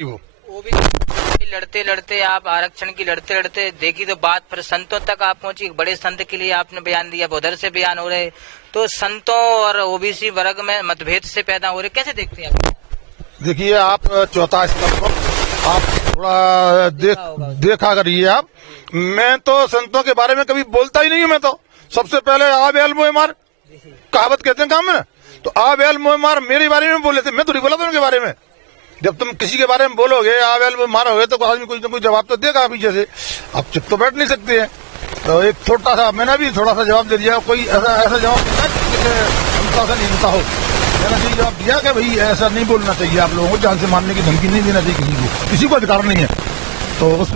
OBC लड़ते लड़ते आप आरक्षण की लड़ते लड़ते देखी तो बात फिर संतों तक आप पहुंची। बड़े संत के लिए आपने बयान दिया, उधर से बयान हो रहे, तो संतों और ओबीसी वर्ग में मतभेद से पैदा हो रहे, कैसे देखते हैं आप? देखिए, आप चौथा स्तर को आप थोड़ा देखा करिए आप। मैं तो संतों के बारे में कभी बोलता ही नहीं हूँ। मैं तो सबसे पहले आ बैल मोह मार कहावत कहते हैं काम में, तो आ बैल मोह मार मेरे बारे में बोले थे, मैं तो नहीं बोला था उनके बारे में। जब तुम किसी के बारे में बोलोगे आ बैल मोह मारोगे तो आदमी कोई ना कोई जवाब तो देगा पीछे से, आप चुप तो बैठ नहीं सकते हैं। तो एक छोटा सा मैंने भी थोड़ा सा जवाब दे दिया, कोई ऐसा जवाब हिंसा हो, मैंने सही जवाब दिया कि भाई ऐसा नहीं बोलना चाहिए, आप लोगों को जान से मारने की धमकी नहीं देना चाहिए, किसी को अधिकार नहीं है। तो उस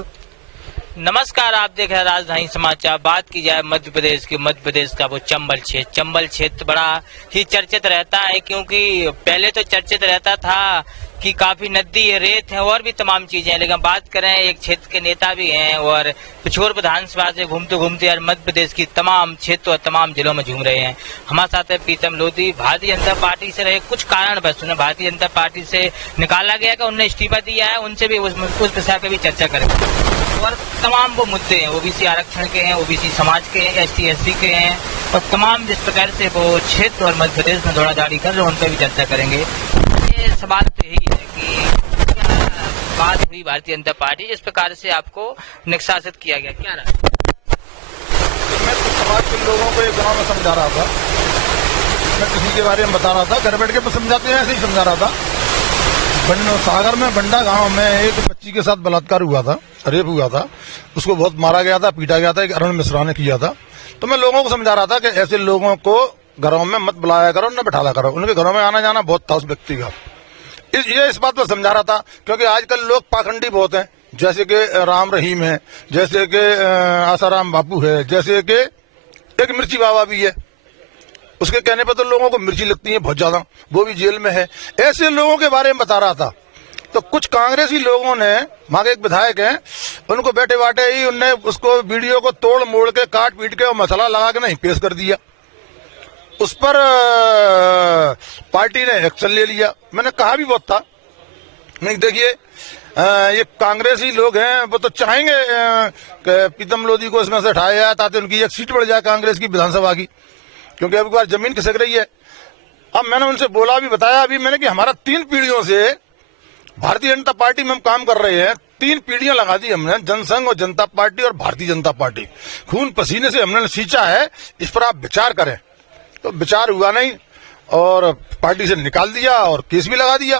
नमस्कार, आप देख रहे हैं राजधानी समाचार। बात की जाए मध्य प्रदेश का वो चंबल क्षेत्र बड़ा ही चर्चित रहता है, क्योंकि पहले तो चर्चित रहता था कि काफी नदी रेत है और भी तमाम चीजें हैं, लेकिन बात करें एक क्षेत्र के नेता भी हैं और पिछोर विधानसभा से घूमते घूमते यार मध्य प्रदेश की तमाम क्षेत्र और तमाम जिलों में घूम रहे हैं। हमारे साथ है प्रीतम लोधी, भारतीय जनता पार्टी से रहे, कुछ कारण बस उन्हें भारतीय जनता पार्टी से निकाला गया कि उन्होंने इस्तीफा दिया है, उनसे भी उस विषय पर भी चर्चा करेंगे। और तमाम वो मुद्दे हैं, ओबीसी आरक्षण के हैं, ओबीसी समाज के हैं, एसटी एससी के हैं, और तमाम जिस प्रकार से वो क्षेत्र और मध्य प्रदेश में दौड़ादौड़ी कर रहे हैं उन पर भी चर्चा करेंगे। ये सवाल तो यही है कि क्या बात हुई भारतीय जनता पार्टी जिस प्रकार से आपको निष्कासित किया गया, क्या रहा? मैं तो समाज के लोगों को एक गाँव में समझा रहा था, मैं किसी के बारे में बता रहा था, घर बैठ के समझाते हैं ऐसे ही समझा रहा था। सागर में बंडा गांव में एक बच्ची के साथ बलात्कार हुआ था, रेप हुआ था, उसको बहुत मारा गया था, पीटा गया था, एक अरुण मिश्रा ने किया था। तो मैं लोगों को समझा रहा था कि ऐसे लोगों को घरों में मत बुलाया करो, न बैठाला करो, उनके घरों में आना जाना बहुत था उस व्यक्ति का। इस बात पर समझा रहा था, क्योंकि आजकल लोग पाखंडी बहुत हैं, जैसे कि राम रहीम है, जैसे कि आसाराम बापू है, जैसे कि एक मिर्ची बाबा भी है, उसके कहने पर तो लोगों को मिर्ची लगती है बहुत ज्यादा, वो भी जेल में है। ऐसे लोगों के बारे में बता रहा था। तो कुछ कांग्रेसी लोगों ने, वहां के एक विधायक हैं, उनको बैठे बाटे ही उनने उसको वीडियो को तोड़ मोड़ के काट पीट के और मसाला लगा के नहीं पेश कर दिया। उस पर पार्टी ने एक्शन ले लिया। मैंने कहा भी बहुत था, नहीं देखिए ये कांग्रेसी लोग हैं, वो तो चाहेंगे प्रीतम लोधी को इसमें से हटाया जाए ताकि उनकी एक सीट बढ़ जाए कांग्रेस की विधानसभा की, क्योंकि अब बार जमीन खिसक रही है। अब मैंने उनसे बोला भी, बताया अभी मैंने कि हमारा 3 पीढ़ियों से भारतीय जनता पार्टी में हम काम कर रहे हैं, 3 पीढ़ियां लगा दी हमने, जनसंघ और जनता पार्टी और भारतीय जनता पार्टी, खून पसीने से हमने सींचा है, इस पर आप विचार करें। तो विचार हुआ नहीं और पार्टी से निकाल दिया और केस भी लगा दिया।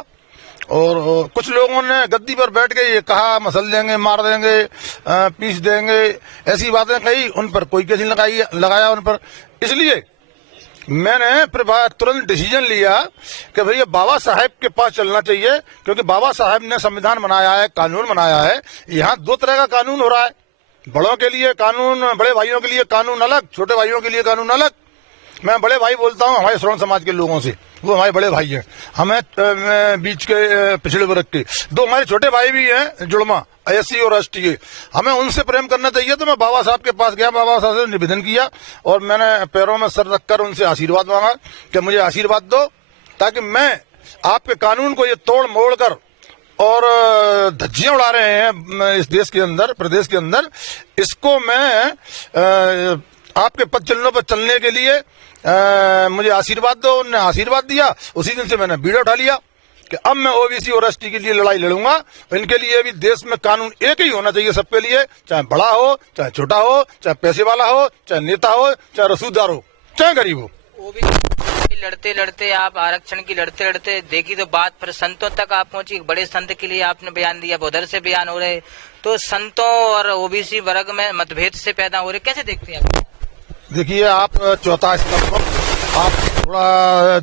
और कुछ लोगों ने गद्दी पर बैठ के ये कहा मसल देंगे, मार देंगे, पीस देंगे, ऐसी बातें कही, उन पर कोई केस नहीं लगाया उन पर। इसलिए मैंने फिर तुरंत डिसीजन लिया कि भैया बाबा साहेब के पास चलना चाहिए, क्योंकि बाबा साहेब ने संविधान बनाया है, कानून बनाया है। यहाँ 2 तरह का कानून हो रहा है, बड़ों के लिए कानून, बड़े भाइयों के लिए कानून अलग, छोटे भाइयों के लिए कानून अलग। मैं बड़े भाई बोलता हूँ हमारे श्रवण समाज के लोगों से, वो हमारे बड़े भाई हैं, हमें बीच के पिछड़े वर्ग के 2 हमारे छोटे भाई भी हैं, जुड़मा एससी और एसटी के, हमें उनसे प्रेम करना चाहिए। तो मैं बाबा साहब के पास गया, बाबा साहब से निवेदन किया और मैंने पैरों में सर रखकर उनसे आशीर्वाद मांगा कि मुझे आशीर्वाद दो, ताकि मैं आपके कानून को ये तोड़ मोड़ कर और धज्जियां उड़ा रहे हैं इस देश के अंदर, प्रदेश के अंदर, इसको मैं आपके पद चिन्हों पर चलने के लिए मुझे आशीर्वाद दो। उन्होंने आशीर्वाद दिया, उसी दिन से मैंने बीड़ा उठा लिया कि अब मैं ओबीसी और एसटी के लिए लड़ाई लड़ूंगा। इनके लिए भी देश में कानून एक ही होना चाहिए सबके लिए, चाहे बड़ा हो, चाहे छोटा हो, चाहे पैसे वाला हो, चाहे नेता हो, चाहे रसूखदार हो, चाहे गरीब हो। ओबीसी लड़ते लड़ते आप आरक्षण की लड़ते लड़ते देखी तो बात फिर संतों तक आप पहुंची। बड़े संत के लिए आपने बयान दिया, उधर से बयान हो रहे, तो संतों और ओबीसी वर्ग में मतभेद से पैदा हो रहे, कैसे देखते हैं आप? देखिए, आप चौथा स्तर को आप थोड़ा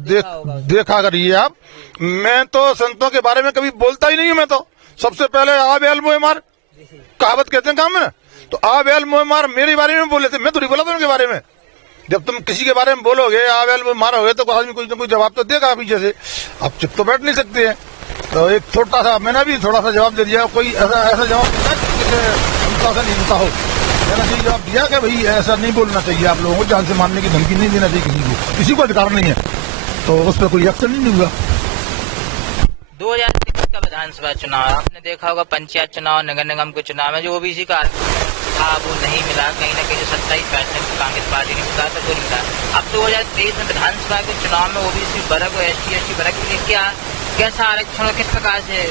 देखा करिए आप। मैं तो संतों के बारे में कभी बोलता ही नहीं हूँ। मैं तो सबसे पहले आ बैल मोह मार कहावत कहते हैं काम में, तो आ बैल मोह मार मेरे बारे में बोले थे, मैं तो नहीं बोला था उनके बारे में। जब तुम किसी के बारे में बोलोगे आ बैल मोह मारोगे तो आदमी कोई ना कोई जवाब तो देगा पीछे से, आप चुप तो बैठ नहीं सकते हैं। तो एक छोटा सा मैंने भी थोड़ा सा जवाब दे दिया, कोई ऐसा जवाब हिंसा हो, मैंने सही जवाब दिया कि भाई ऐसा नहीं बोलना चाहिए, आप लोगों को जान से मारने की धमकी नहीं देना चाहिए, किसी को अधिकार नहीं है। तो उस पर कोई एक्शन नहीं हुआ। 2023 का विधानसभा चुनाव है, आपने देखा होगा पंचायत चुनाव, नगर निगम के चुनाव में जो ओबीसी का था वो नहीं मिला, कहीं ना कहीं जो 27% कांग्रेस पार्टी ने मिला था वो नहीं मिला। अब 2023 में विधानसभा के चुनाव में ओबीसी वर्ग और SC/ST वर्ग के लिए कैसा आरक्षण और किस प्रकार से?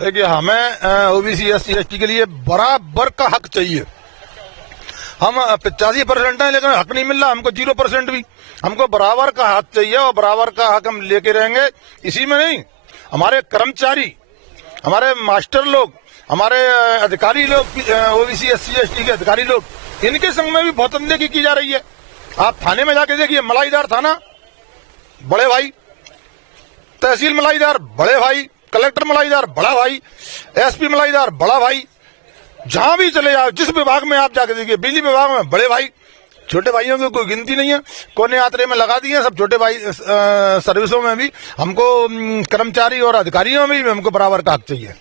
देखिए, हमें ओबीसी SC/ST के लिए बराबर का हक चाहिए। हम 85% हैं लेकिन हक नहीं मिल रहा हमको, 0% भी। हमको बराबर का हक चाहिए और बराबर का हक हम लेके रहेंगे। इसी में नहीं, हमारे कर्मचारी, हमारे मास्टर लोग, हमारे अधिकारी लोग, ओबीसी SC/ST के अधिकारी लोग, इनके संग में भी बहुत अनदेखी की जा रही है। आप थाने में जाके देखिए, मलाईदार थाना बड़े भाई, तहसील मलाईदार बड़े भाई, कलेक्टर मलाईदार बड़ा भाई, SP मलाईदार बड़ा भाई, जहां भी चले जाओ, जिस विभाग में आप जाके देखिए, बिजली विभाग में बड़े भाई, छोटे भाइयों की कोई गिनती नहीं है। कोने यात्रे में लगा दिए सब छोटे भाई। सर्विसों में भी हमको, कर्मचारी और अधिकारियों में भी हमको बराबर का हक चाहिए।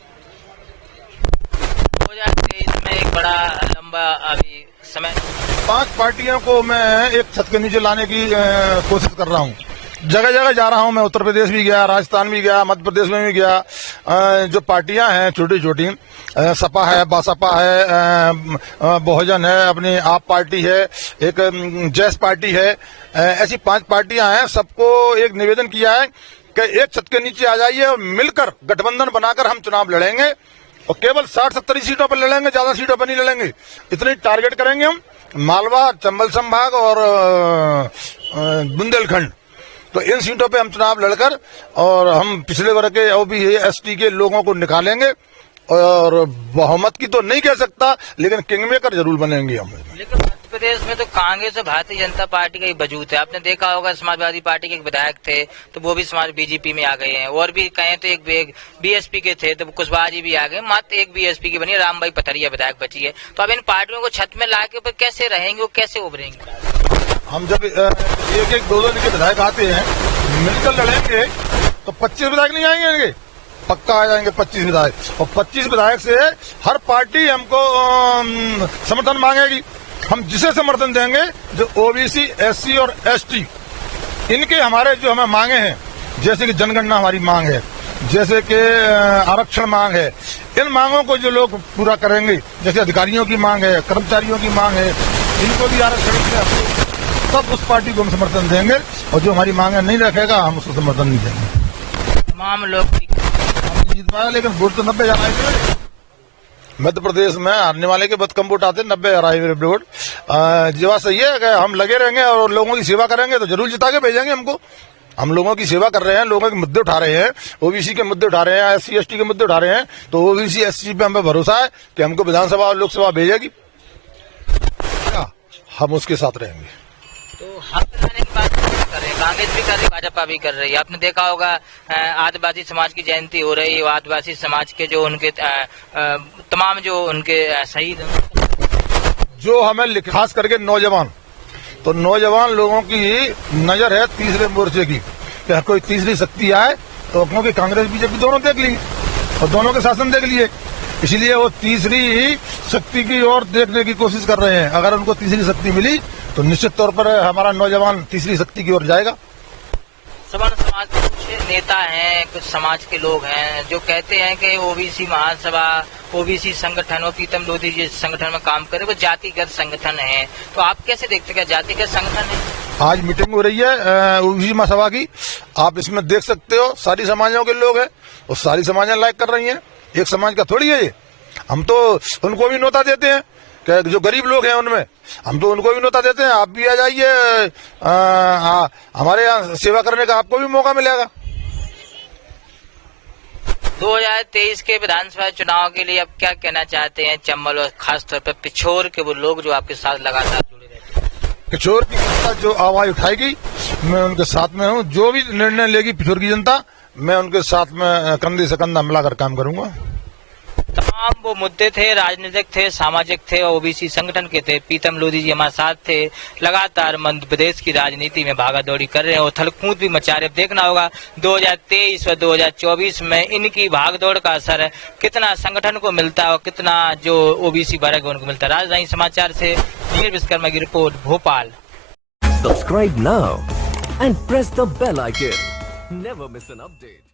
2023 में एक बड़ा लंबा अभी समय, 5 पार्टियों को मैं एक छत के नीचे लाने की कोशिश कर रहा हूँ। जगह जगह जा रहा हूँ मैं, उत्तर प्रदेश भी गया, राजस्थान भी गया, मध्य प्रदेश में भी गया। जो पार्टियां हैं छोटी छोटी, सपा है, बासपा है, बहुजन है, अपनी आप पार्टी है, एक जैस पार्टी है, ऐसी 5 पार्टियां हैं। सबको एक निवेदन किया है कि एक छत के नीचे आ जाइए और मिलकर गठबंधन बनाकर हम चुनाव लड़ेंगे और केवल 60-70 सीटों पर लड़ेंगे, ज्यादा सीटों पर नहीं लड़ेंगे। इतनी टारगेट करेंगे हम, मालवा, चंबल संभाग और बुंदेलखंड। तो इन सीटों पे हम चुनाव लड़कर और हम पिछले वर्ग के OBC ST के लोगों को निकालेंगे और बहुमत की तो नहीं कह सकता, लेकिन किंगमेकर जरूर बनेंगे हम। लेकिन मध्य प्रदेश में तो कांग्रेस और भारतीय जनता पार्टी का ही वजूद है। आपने देखा होगा समाजवादी पार्टी के एक विधायक थे तो वो भी BJP में आ गए हैं, और भी कहें तो एक BSP के थे तो कुशवाहा जी भी आ गए, मात्र एक BSP की बनी रामबाई पथरिया विधायक बची है। तो अब इन पार्टियों को छत में ला के ऊपर कैसे रहेंगे, वो कैसे उभरेंगे? हम जब एक 2 के विधायक आते हैं, मिलकर लड़ेंगे तो 25 विधायक नहीं आएंगे इनके, पक्का आ जाएंगे 25 विधायक। और 25 विधायक से हर पार्टी हमको समर्थन मांगेगी। हम जिसे समर्थन देंगे, जो OBC SC और ST, इनके हमारे जो हमें मांगे हैं, जैसे कि जनगणना हमारी मांग है, जैसे कि आरक्षण मांग है, इन मांगों को जो लोग पूरा करेंगे, जैसे अधिकारियों की मांग है, कर्मचारियों की मांग है, इनको भी आरक्षण, तब उस पार्टी को हम समर्थन देंगे। और जो हमारी मांगे नहीं रखेगा, हम उसको समर्थन नहीं देंगे। तमाम लोग जीत पाया, लेकिन वोट तो 90,000 आए। मध्य प्रदेश में हारने वाले के बहुत कम वोट आते, 90,000 आए मेरे वोट। जो बात सही है कि हम लगे रहेंगे और लोगों की सेवा करेंगे तो जरूर जिता के भेजेंगे हमको। हम लोगों की सेवा कर रहे हैं, लोगों के मुद्दे उठा रहे हैं, OBC के मुद्दे उठा रहे हैं, SC/ST के मुद्दे उठा रहे हैं, तो OBC SC पे हमें भरोसा है कि हमको विधानसभा और लोकसभा भेजेगी, हम उसके साथ रहेंगे। तो हक लाने की बात कर रहे हैं, कांग्रेस भी कर रही है, भाजपा भी कर रही है। आपने देखा होगा आदिवासी समाज की जयंती हो रही है, आदिवासी समाज के जो उनके तमाम जो उनके शहीद हैं, जो हमें खास करके नौजवान, तो नौजवान लोगों की नजर है तीसरे मोर्चे की, कि कोई तीसरी शक्ति आए तो क्योंकि कांग्रेस BJP दोनों देख ली और दोनों के शासन देख लिए, इसलिए वो तीसरी शक्ति की ओर देखने की कोशिश कर रहे हैं। अगर उनको तीसरी शक्ति मिली तो निश्चित तौर पर हमारा नौजवान तीसरी शक्ति की ओर जाएगा। सवर्ण समाज के कुछ नेता हैं, कुछ समाज के लोग हैं जो कहते हैं कि OBC महासभा, OBC संगठन और प्रीतम लोधी जिस संगठन में काम करे वो जातिगत संगठन है, तो आप कैसे देखते हैं, जातिगत संगठन है? आज मीटिंग हो रही है OBC महासभा की, आप इसमें देख सकते हो सारी समाजों के लोग हैं और सारी समाजें लाइक कर रही हैं। एक समाज का थोड़ी है ये, हम तो उनको भी न्योता देते हैं कि जो गरीब लोग हैं उनमें, हम तो उनको भी न्योता देते हैं, आप भी आ जाइए, हमारे यहाँ सेवा करने का आपको भी मौका मिलेगा। 2023 के विधानसभा चुनाव के लिए अब क्या कहना चाहते हैं चंबल और खासतौर पर पिछोर के वो लोग जो आपके साथ लगातार जुड़े रहते हैं? पिछोर की जनता जो आवाज उठाएगी मैं उनके साथ में हूँ, जो भी निर्णय लेगी पिछोर की जनता, मैं उनके साथ में कंधे से कंधा मिलाकर काम करूंगा। तमाम वो मुद्दे थे, राजनीतिक थे, सामाजिक थे, OBC संगठन के थे। प्रीतम लोधी जी हमारे साथ थे, लगातार मध्य प्रदेश की राजनीति में भागादौड़ी कर रहे हैं, उथल कूद भी मचा रहे। देखना होगा 2023 और 2024 में इनकी भागदौड़ का असर कितना संगठन को मिलता है और कितना जो OBC वर्ग उनको मिलता है। राजधानी समाचार से नीरज विश्वकर्मा की report, Bhopal. Subscribe now and press the bell icon. Never miss an update.